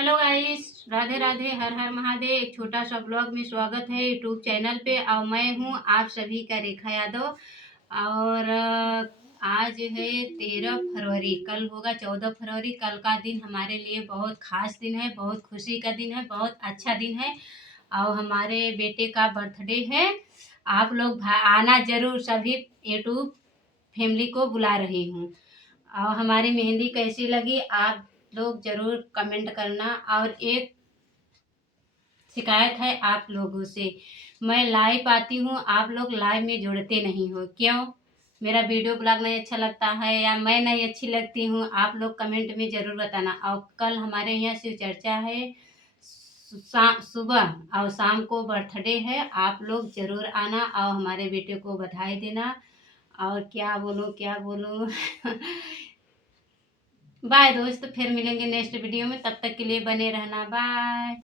Hello guys, Radhe Radhe, हर हर महादेव। एक छोटा सा ब्लॉग में स्वागत है यूट्यूब चैनल पे। और मैं हूँ आप सभी का रेखा यादव। और आज है 13 फरवरी, कल होगा 14 फरवरी। कल का दिन हमारे लिए बहुत खास दिन है, बहुत खुशी का दिन है, बहुत अच्छा दिन है। और हमारे बेटे का बर्थडे है। आप लोग आना जरूर, सभी यूट्यूब फैमिली को बुला रही हूँ। और हमारी मेहंदी कैसी लगी आप लोग जरूर कमेंट करना। और एक शिकायत है आप लोगों से, मैं लाइव आती हूँ, आप लोग लाइव में जुड़ते नहीं हो, क्यों? मेरा वीडियो ब्लॉग नहीं अच्छा लगता है या मैं नहीं अच्छी लगती हूँ? आप लोग कमेंट में ज़रूर बताना। और कल हमारे यहाँ शिव चर्चा है, सुबह और शाम को बर्थडे है। आप लोग ज़रूर आना और हमारे बेटे को बधाई देना। और क्या बोलूँ क्या बोलूँ बाय दोस्त, फिर मिलेंगे नेक्स्ट वीडियो में। तब तक के लिए बने रहना। बाय।